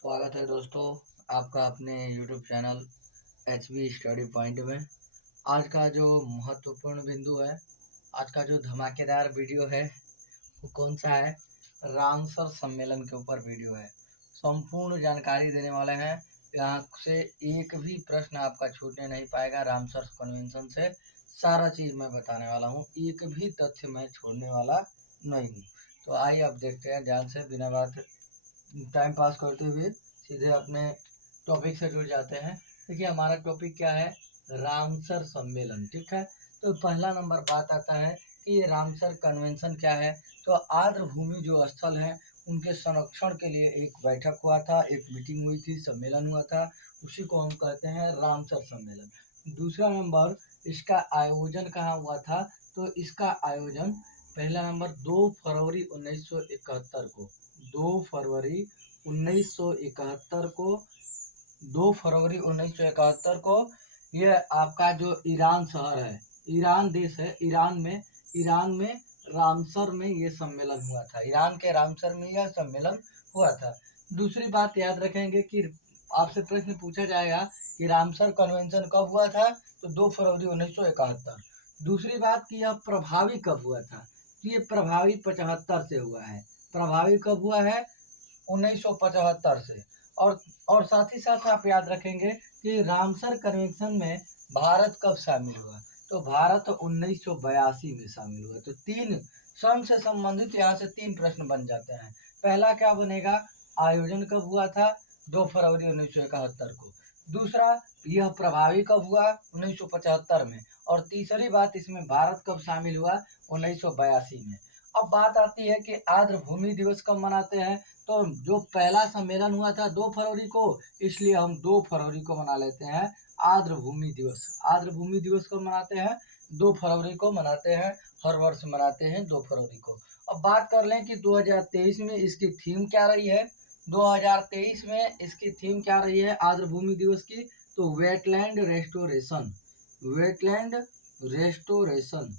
स्वागत है दोस्तों आपका अपने YouTube channel HB study point में। आज का जो महत्वपूर्ण बिंदु है, आज का जो धमाकेदार वीडियो है वो कौन सा है? रामसर सम्मेलन के ऊपर वीडियो है। संपूर्ण जानकारी देने वाले हैं। यहाँ से एक भी प्रश्न आपका छूटने नहीं पाएगा। रामसर कन्वेंशन से सारा चीज़ मैं बताने वाला हूँ, एक भी तथ्य मैं छोड़ने वाला नहीं हूँ। तो आइए अब देखते हैं ध्यान से, बिना बात टाइम पास करते हुए सीधे अपने टॉपिक से जुड़ जाते हैं। देखिए हमारा टॉपिक क्या है? रामसर सम्मेलन। ठीक है, तो पहला नंबर बात आता है कि ये रामसर कन्वेंशन क्या है। तो आर्द्र भूमि जो स्थल है उनके संरक्षण के लिए एक बैठक हुआ था, एक मीटिंग हुई थी, सम्मेलन हुआ था, उसी को हम कहते हैं रामसर सम्मेलन। दूसरा नंबर, इसका आयोजन कहाँ हुआ था? तो इसका आयोजन पहला नंबर 2 फरवरी 1971 को 2 फरवरी 1971 को 2 फरवरी 1971 को ये आपका जो ईरान शहर है, ईरान देश है, ईरान में रामसर में ये सम्मेलन हुआ था। ईरान के रामसर में यह सम्मेलन हुआ था। दूसरी बात याद रखेंगे कि आपसे प्रश्न पूछा जाएगा कि रामसर कन्वेंशन कब हुआ था? तो 2 फरवरी 1971। दूसरी बात कि यह प्रभावी कब हुआ था? ये प्रभावी 75 से हुआ है। प्रभावी कब हुआ है? 1975 से। और साथ ही साथ आप याद रखेंगे कि रामसर कन्वेंशन में भारत कब शामिल हुआ? तो भारत 1982 में शामिल हुआ। तो तीन सन से संबंधित यहाँ से तीन प्रश्न बन जाते हैं। पहला क्या बनेगा? आयोजन कब हुआ था? 2 फरवरी 1971 को। दूसरा, यह प्रभावी कब हुआ? 1975 में। और तीसरी बात, इसमें भारत कब शामिल हुआ? 1982 में। अब बात आती है कि आर्द्र भूमि दिवस कब मनाते हैं? तो जो पहला सम्मेलन हुआ था 2 फरवरी को, इसलिए हम 2 फरवरी को मना लेते हैं आर्द्र भूमि दिवस। आर्द्र भूमि दिवस को मनाते हैं 2 फरवरी को मनाते हैं, हर वर्ष मनाते हैं 2 फरवरी को। अब बात कर लें कि 2023 में इसकी थीम क्या रही है। 2023 में इसकी थीम क्या रही है आर्द्र भूमि दिवस की? तो wetland restoration. Wetland restoration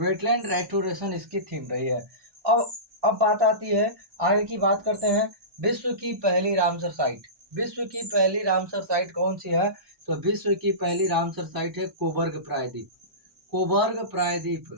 wetland restoration इसकी थीम रही है। अब बात आती है, आगे की बात करते हैं, विश्व की पहली रामसर साइट। विश्व की पहली रामसर साइट कौन सी है? तो विश्व की पहली रामसर साइट है कोबर्ग प्रायद्वीप। कोबर्ग प्रायद्वीप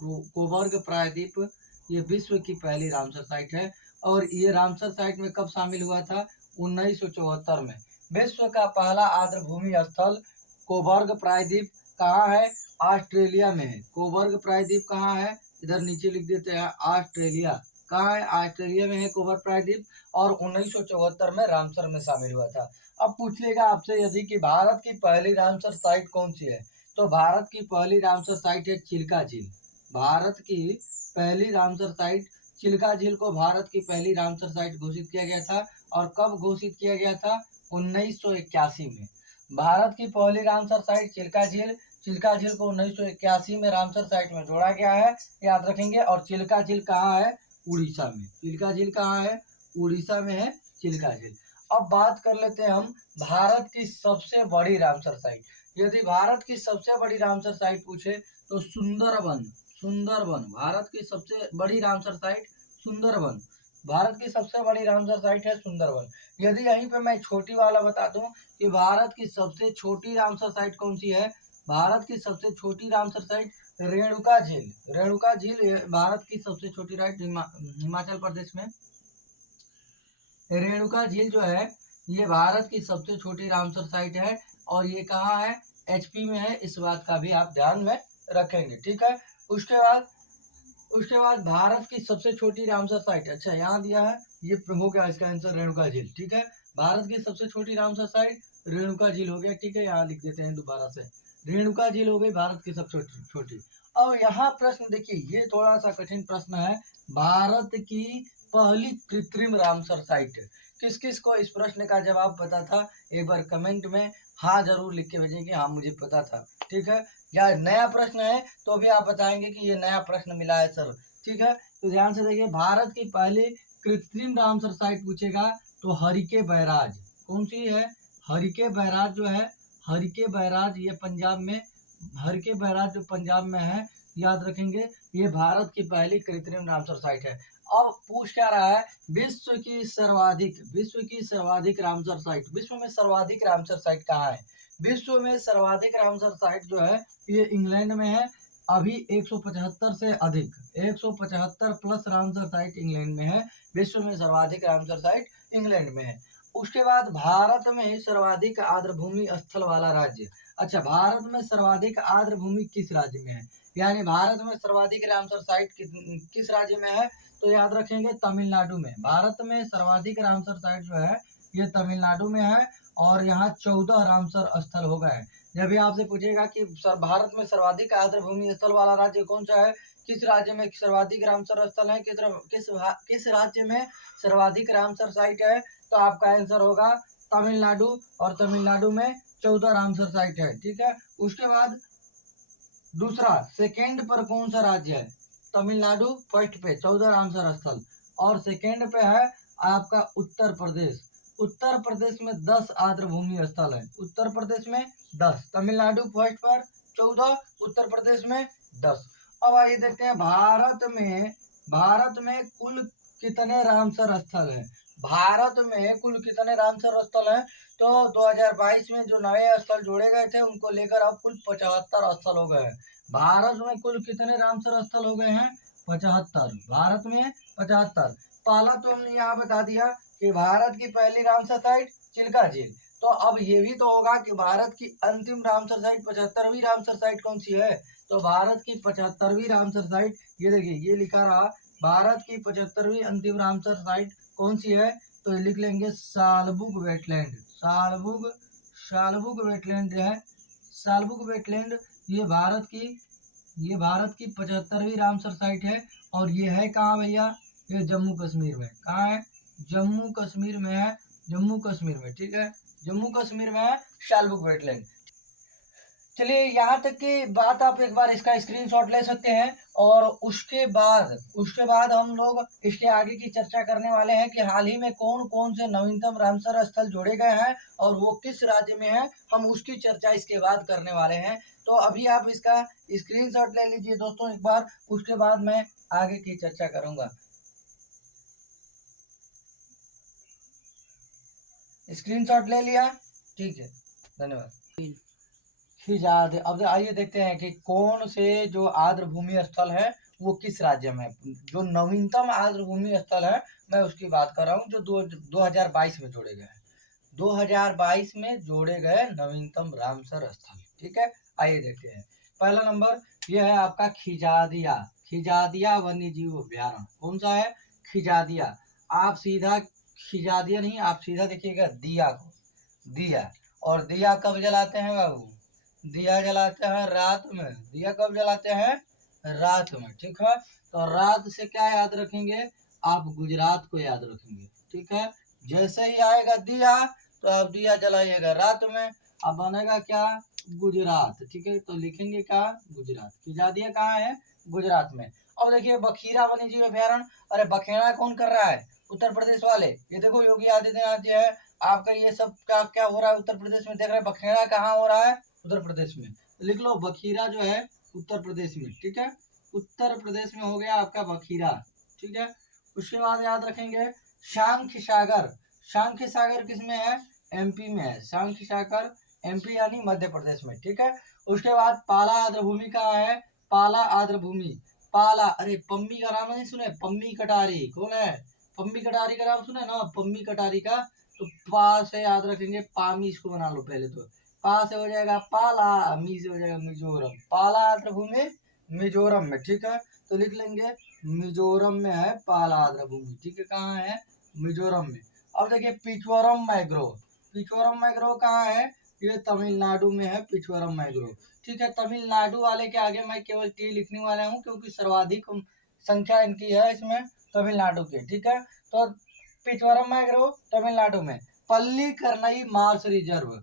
कोबर्ग प्रायद्वीप ये विश्व की पहली रामसर साइट है। और ये रामसर साइट में कब शामिल हुआ था? 1974 में। विश्व का पहला आर्द्र भूमि स्थल कोबर्ग प्रायद्वीप कहाँ है? ऑस्ट्रेलिया में है। कोबर्ग प्रायद्वीप कहाँ है? इधर नीचे लिख देते हैं, ऑस्ट्रेलिया। कहाँ है? ऑस्ट्रेलिया में है कोबर्ग प्रायद्वीप। और 1974 में रामसर में शामिल हुआ था। अब पूछ लेगा आपसे यदि कि भारत की पहली रामसर साइट कौन सी है? तो भारत की पहली रामसर साइट है चिल्का झील। भारत की पहली रामसर साइट चिल्का झील को भारत की पहली रामसर साइट घोषित किया गया था। और कब घोषित किया गया था? 1981 में। भारत की पहली रामसर साइट चिल्का झील को 1981 में रामसर साइट में जोड़ा गया है, याद रखेंगे। और चिल्का झील कहाँ है? उड़ीसा में। चिल्का झील कहाँ है? उड़ीसा में है चिल्का झील। अब बात कर लेते हैं हम भारत की सबसे बड़ी रामसर साइट। यदि भारत की सबसे बड़ी रामसर साइट पूछे तो सुंदरबन। सुंदरबन भारत की सबसे बड़ी रामसर साइट सुंदरबन। भारत की सबसे बड़ी रामसर साइट है सुंदरबन। यदि यहीं पे मैं छोटी वाला बता दूं कि भारत की सबसे छोटी रामसर साइट कौन सी है? भारत की सबसे छोटी रामसर साइट रेणुका झील। रेणुका झील भारत की सबसे छोटी राइट हिमाचल प्रदेश में। रेणुका झील जो है ये भारत की सबसे छोटी रामसर साइट है। और ये कहाँ है? एचपी में है। इस बात का भी आप ध्यान में रखेंगे, ठीक है। उसके बाद भारत की सबसे छोटी रामसर साइट, अच्छा यहाँ दिया है, ये हो गया इसका आंसर रेणुका झील, ठीक है। भारत की सबसे छोटी रामसर साइट रेणुका झील हो गया, ठीक है। यहाँ लिख देते हैं दोबारा से, रेणुका झील हो गई भारत की सबसे छोटी। और यहाँ प्रश्न देखिए, ये थोड़ा सा कठिन प्रश्न है। भारत की पहली कृत्रिम रामसर साइट, किस किस को इस प्रश्न का जवाब पता था? एक बार कमेंट में हाँ जरूर लिख के भेजेंगे, हाँ मुझे पता था, ठीक है। या नया प्रश्न है तो भी आप बताएंगे कि ये नया प्रश्न मिला है सर, ठीक है। तो ध्यान से देखिए, भारत की पहली कृत्रिम रामसर साइट पूछेगा तो हरिके बैराज। कौन सी है? हरिके बैराज जो है, हरिके बैराज ये पंजाब में, हरिके बैराज जो पंजाब में है, याद रखेंगे। ये भारत की पहली कृत्रिम रामसर साइट है। अब पूछ क्या रहा है, विश्व की सर्वाधिक रामसर साइट, विश्व में सर्वाधिक रामसर साइट कहाँ है? विश्व में सर्वाधिक रामसर साइट जो है ये इंग्लैंड में है। अभी 175 से अधिक, 175 प्लस रामसर साइट इंग्लैंड में है। विश्व में सर्वाधिक रामसर साइट इंग्लैंड में है। उसके बाद भारत में सर्वाधिक आर्द्रभूमि स्थल वाला राज्य। अच्छा, भारत में सर्वाधिक आर्द्रभूमि किस राज्य में है? यानी भारत में सर्वाधिक रामसर साइट किस राज्य में है? तो याद रखेंगे तमिलनाडु में। भारत में सर्वाधिक रामसर साइट जो है ये तमिलनाडु में है और यहाँ 14 रामसर स्थल हो गए। जब भी आपसे पूछेगा कि भारत में सर्वाधिक आर्द्रभूमि स्थल वाला राज्य कौन सा है, किस राज्य में सर्वाधिक रामसर स्थल है, किस राज्य में सर्वाधिक रामसर साइट है, तो आपका आंसर होगा तमिलनाडु, और तमिलनाडु में 14 रामसर साइट है। ठीक है, उसके बाद दूसरा सेकेंड पर कौन सा राज्य है? तमिलनाडु फर्स्ट पे 14 रामसर स्थल, और सेकेंड पे है आपका उत्तर प्रदेश। उत्तर प्रदेश में 10 आर्द्रभूमि स्थल है। उत्तर प्रदेश में 10, तमिलनाडु फर्स्ट पर 14, उत्तर प्रदेश में 10। अब आइए देखते हैं भारत में कुल कितने रामसर स्थल है। भारत में कुल कितने रामसर स्थल है? तो 2022 में जो नए स्थल जोड़े गए थे उनको लेकर अब कुल 75 स्थल हो गए हैं। भारत में कुल कितने रामसर स्थल हो गए हैं? 75। भारत में 75। पहला तो हमने यहाँ बता दिया कि भारत की पहली रामसर साइट चिल्का झील। तो अब ये भी तो होगा कि भारत की अंतिम रामसर साइट 75वीं रामसर साइट कौन सी है? तो भारत की 75वीं रामसर साइट, ये देखिए ये लिखा रहा, भारत की 75वीं अंतिम रामसर साइट कौन सी है? तो लिख लेंगे सालबुग वेटलैंड। सालबुग वेटलैंड है। सालबुग वेटलैंड ये भारत की 75वीं रामसर साइट है। और ये है कहाँ भैया? ये जम्मू कश्मीर में। कहाँ है? जम्मू कश्मीर में है। जम्मू कश्मीर में, ठीक है, जम्मू कश्मीर में है सालबुग वेटलैंड। चलिए, यहाँ तक की बात आप एक बार इसका स्क्रीनशॉट ले सकते हैं। और उसके बाद हम लोग इसके आगे की चर्चा करने वाले हैं कि हाल ही में कौन कौन से नवीनतम रामसर स्थल जोड़े गए हैं और वो किस राज्य में है, हम उसकी चर्चा इसके बाद करने वाले हैं। तो अभी आप इसका स्क्रीनशॉट ले लीजिए दोस्तों एक बार, उसके बाद मैं आगे की चर्चा करूंगा। स्क्रीनशॉट ले लिया? ठीक है, धन्यवाद। खिजाद, अब आइए देखते हैं कि कौन से जो आर्द्रभूमि स्थल है वो किस राज्य में है। जो नवीनतम आर्द्रभूमि स्थल है मैं उसकी बात कर रहा हूँ, जो 2022 में जोड़े गए हैं। 2022 में जोड़े गए नवीनतम रामसर स्थल। ठीक है, आइए देखते हैं। पहला नंबर ये है आपका खिजादिया वन्य जीव अभ्यारण्य। कौन सा है? खिजादिया। आप सीधा खिजादिया नहीं, आप सीधा देखिएगा दिया को, दिया। और दिया कब जलाते हैं बाबू? दिया जलाते हैं रात में। दिया कब जलाते हैं? रात में। ठीक है, तो रात से क्या याद रखेंगे? आप गुजरात को याद रखेंगे। ठीक है, जैसे ही आएगा दिया तो आप दिया जलाइएगा रात में, अब बनेगा क्या? गुजरात। ठीक है, तो लिखेंगे क्या? गुजरात। खिजादिया कहाँ है? गुजरात में। अब देखिए बखीरा वन्य जीव अभ्यारण्य। अरे बखेड़ा कौन कर रहा है? उत्तर प्रदेश वाले। ये देखो योगी आदित्यनाथ जी है, आपका ये सब क्या क्या हो रहा है उत्तर प्रदेश में, देख रहे हैं बखेड़ा कहाँ हो रहा है? उत्तर प्रदेश में। लिख लो बखीरा जो है उत्तर प्रदेश में। ठीक है, उत्तर प्रदेश में हो गया आपका बखीरा। ठीक है, उसके बाद याद रखेंगे सांख्य सागर किसमें है? एमपी में है। सांख्य सागर एमपी यानी मध्य प्रदेश में। ठीक है, उसके बाद पाला आर्द्रभूमि कहाँ है? पाला आर्द्रभूमि, पाला, अरे पम्मी का नाम नहीं सुने? पम्मी कटारी कौन है? पम्मी कटारी का नाम सुने ना? पम्मी कटारी का। तो पा से याद रखेंगे, पामी इसको बना लो पहले तो। पा से हो जाएगा पाला, मी से हो जाएगा मिजोरम। पाला आर्द्रभूमि मिजोरम में। ठीक है, तो लिख लेंगे मिजोरम में है पाला आर्द्रभूमि। ठीक है, कहाँ है? मिजोरम में। अब देखिए पिचवरम मैग्रोव कहाँ है? ये तमिलनाडु में है पिचवरम मैग्रोव। ठीक है, तमिलनाडु वाले के आगे मैं केवल टी लिखने वाला हूँ क्योंकि सर्वाधिक संख्या इनकी है इसमें, तमिलनाडु की। ठीक है, तो पिचवरम मैग्रोव तमिलनाडु में। पल्लीकरनई मार्स रिजर्व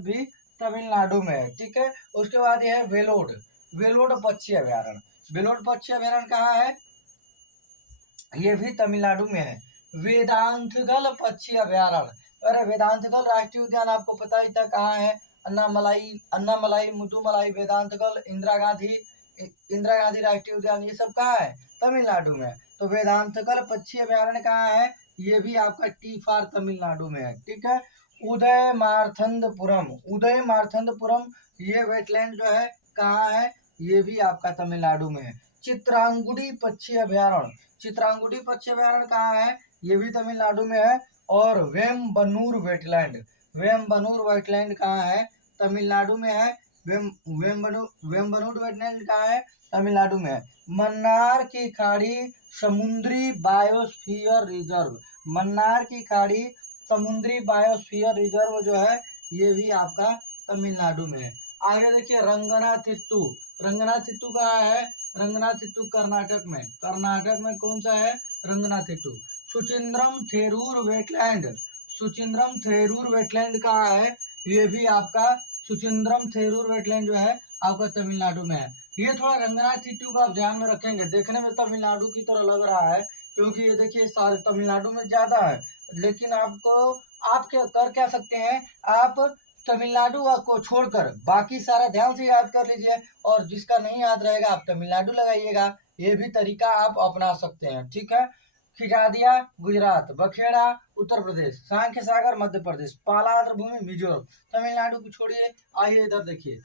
भी तमिलनाडु में है। ठीक है, उसके बाद ये है वेलोड पक्षी अभ्यारण्य। वेलोड पक्षी अभ्यारण्य कहाँ है? ये भी तमिलनाडु में है। वेदांतगल पक्षी अभ्यारण्य, अरे वेदांतगल राष्ट्रीय उद्यान आपको पता ही था कहाँ है? अन्नामलाई मुदुमलाई वेदांतगल इंदिरा गांधी राष्ट्रीय उद्यान, ये सब कहाँ है? तमिलनाडु में है। तो वेदांतकल पक्षी अभयारण्य कहाँ है, ये भी आपका टी फॉर तमिलनाडु में है। ठीक है। उदय मार्थंदपुरम ये वेटलैंड जो है कहाँ है, ये भी आपका तमिलनाडु में है। चित्रांगुडी पक्षी अभयारण्य कहाँ है, ये भी तमिलनाडु में है। और वेम्बनूर वेटलैंड कहाँ है, तमिलनाडु में है। वेम्बनूर वेटलैंड कहाँ है, तमिलनाडु में है। मन्नार की खाड़ी समुद्री बायोस्फीयर रिजर्व जो है ये भी आपका तमिलनाडु में है। आगे देखिए रंगनाथिट्टू कहाँ है, रंगनाथिट्टू कर्नाटक में कौन सा है, रंगनाथिट्टू। सुचिंद्रम थेरूर वेटलैंड कहाँ है, ये भी आपका सुचिंद्रम थेरूर वेटलैंड जो है आपका तमिलनाडु में है। ये थोड़ा रंगनाथिट्टू का आप ध्यान में रखेंगे, देखने में तमिलनाडु की तरह लग रहा है क्योंकि ये देखिए सारे तमिलनाडु में ज्यादा है, लेकिन आप कर क्या सकते हैं, आप तमिलनाडु को छोड़कर बाकी सारा ध्यान से याद कर लीजिए, और जिसका नहीं याद रहेगा आप तमिलनाडु लगाइएगा, ये भी तरीका आप अपना सकते हैं। ठीक है। खिजादिया गुजरात, बखेड़ा उत्तर प्रदेश, सांख्य सागर मध्य प्रदेश, पाला आर्द्रभूमि मिजोरम। तमिलनाडु को छोड़िए, आइए इधर देखिए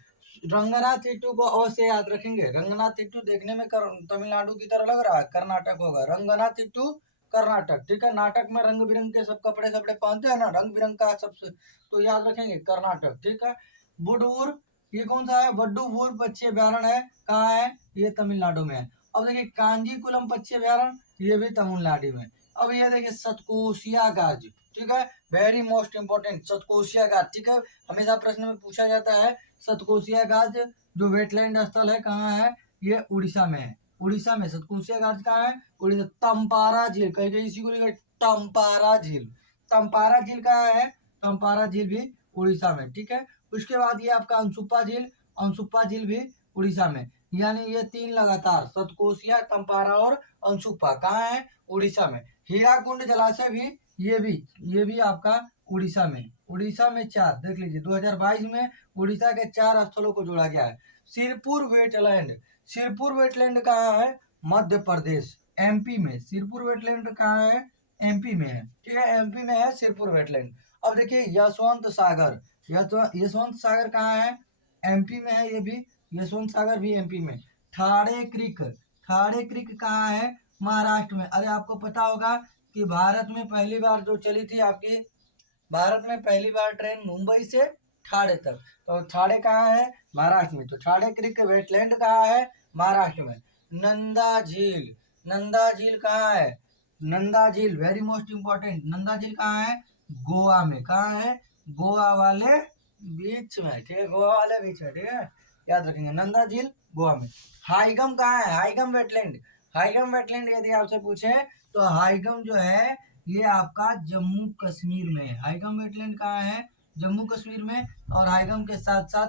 रंगनाथिट्टू को अ से याद रखेंगे। रंगनाथिट्टू देखने में तमिलनाडु की तरह लग रहा है, कर्नाटक होगा। रंगनाथिट्टू कर्नाटक। ठीक है। नाटक में रंग बिरंग के सब कपड़े पहनते हैं ना, रंग बिरंग का सबसे, तो याद रखेंगे कर्नाटक। ठीक है। बुडूर ये कौन सा है, वड्डूवूर पक्षी अभयारण्य है, कहाँ है, ये तमिलनाडु में है। अब देखिए कांजीकुलम पक्षी अभयारण्य, ये भी तमिलनाडु में। अब ये देखिए सतकोसिया गाज। ठीक है। वेरी मोस्ट इंपोर्टेंट सतकोसिया गाज। ठीक है। हमेशा प्रश्न में पूछा जाता है सतकोसिया गाज जो वेटलैंड स्थल है कहाँ है, ये उड़ीसा में है। उड़ीसा में सतकोसिया गाज कहाँ है, उड़ीसा। तंपारा झील, कहीं कहीं इसी को लिखा तंपारा झील कहाँ है, तंपारा झील भी उड़ीसा में। ठीक है। उसके बाद ये आपका अंसुप्पा झील भी उड़ीसा में। यानी ये तीन लगातार सतकोसिया, तंपारा और अंसुप्पा कहाँ है, उड़ीसा में। हीराकुंड जलाशय भी ये भी आपका उड़ीसा में 4 देख लीजिए। 2022 में उड़ीसा के 4 स्थलों को जोड़ा गया है। सिरपुर वेटलैंड कहाँ है, मध्य प्रदेश एमपी में। सिरपुर वेटलैंड कहाँ है, एमपी में है। ठीक है। एमपी में है सिरपुर वेटलैंड। अब देखिए यशवंत सागर कहाँ है, एमपी में है। ये भी यशवंत सागर भी एमपी में। ठाड़े क्रिक कहाँ है, महाराष्ट्र में। अरे आपको पता होगा कि भारत में पहली बार ट्रेन मुंबई से ठाड़े तक, तो ठाड़े कहाँ है, महाराष्ट्र में। तो ठाड़े क्रिक वेटलैंड कहाँ है, महाराष्ट्र में। नंदा झील कहाँ है, नंदा झील वेरी मोस्ट इंपॉर्टेंट, नंदा झील कहाँ है, गोवा में। कहाँ है, गोवा वाले बीच में। ठीक है। गोवा वाले बीच में। ठीक है। याद रखेंगे नंदा झील गोवा में। हाईगम कहाँ है, हाईगम वेटलैंड यदि आपसे पूछे तो हाईगम जो है ये आपका जम्मू कश्मीर में है। हाईगम वेटलैंड कहाँ है, जम्मू कश्मीर में। और हाईगम के साथ साथ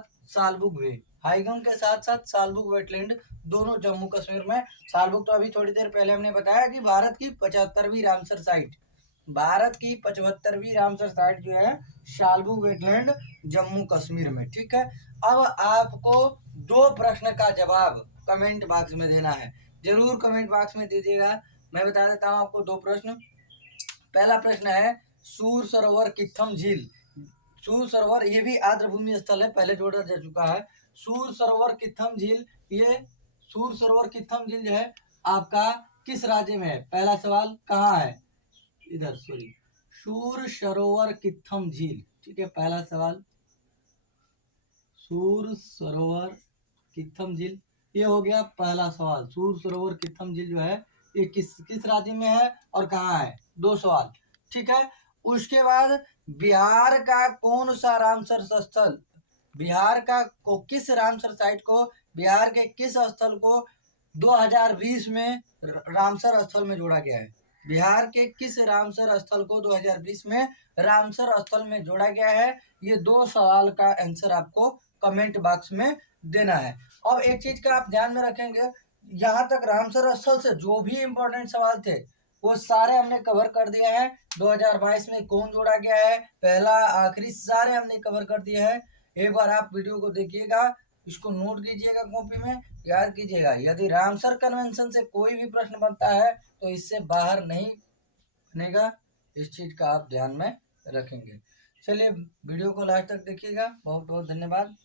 सालबुग वेटलैंड दोनों जम्मू कश्मीर में। सालबुग तो अभी थोड़ी देर पहले हमने बताया कि भारत की 75वीं रामसर साइट जो है सालबुग वेटलैंड जम्मू कश्मीर में। ठीक है। अब आपको 2 प्रश्न का जवाब कमेंट बॉक्स में देना है, जरूर कमेंट बॉक्स में दीजिएगा। मैं बता देता हूँ आपको 2 प्रश्न। पहला प्रश्न है सूर सरोवर कित्थम झील। सूर सरोवर ये भी आर्द्रभूमि स्थल है, पहले जोड़ा जा चुका है। सूर सरोवर कित्थम झील जो है आपका किस राज्य में है, पहला सवाल। कहाँ है, इधर सॉरी, सूर सरोवर कित्थम झील। ठीक है। पहला सवाल सूर सरोवर कित्थम झील, ये हो गया पहला सवाल। सूर सरोवर कित्थम झील जो है ये किस राज्य में है और कहाँ है, 2 सवाल। ठीक है। उसके बाद बिहार का कौन सा रामसर स्थल, किस रामसर साइट को, बिहार के किस स्थल को 2020 में रामसर स्थल में जोड़ा गया है। बिहार के किस रामसर स्थल को 2020 में रामसर स्थल में जोड़ा गया है, ये 2 सवाल का आंसर आपको कमेंट बॉक्स में देना है। अब एक चीज का आप ध्यान में रखेंगे, यहाँ तक रामसर स्थल से जो भी इंपॉर्टेंट सवाल थे वो सारे हमने कवर कर दिए हैं। 2022 में कौन जोड़ा गया है, पहला आखिरी सारे हमने कवर कर दिए हैं। एक बार आप वीडियो को देखिएगा, इसको नोट कीजिएगा कॉपी में, याद कीजिएगा, यदि रामसर कन्वेंशन से कोई भी प्रश्न बनता है तो इससे बाहर नहीं बनेगा। इस चीज का आप ध्यान में रखेंगे। चलिए वीडियो को लास्ट तक देखिएगा। बहुत बहुत धन्यवाद।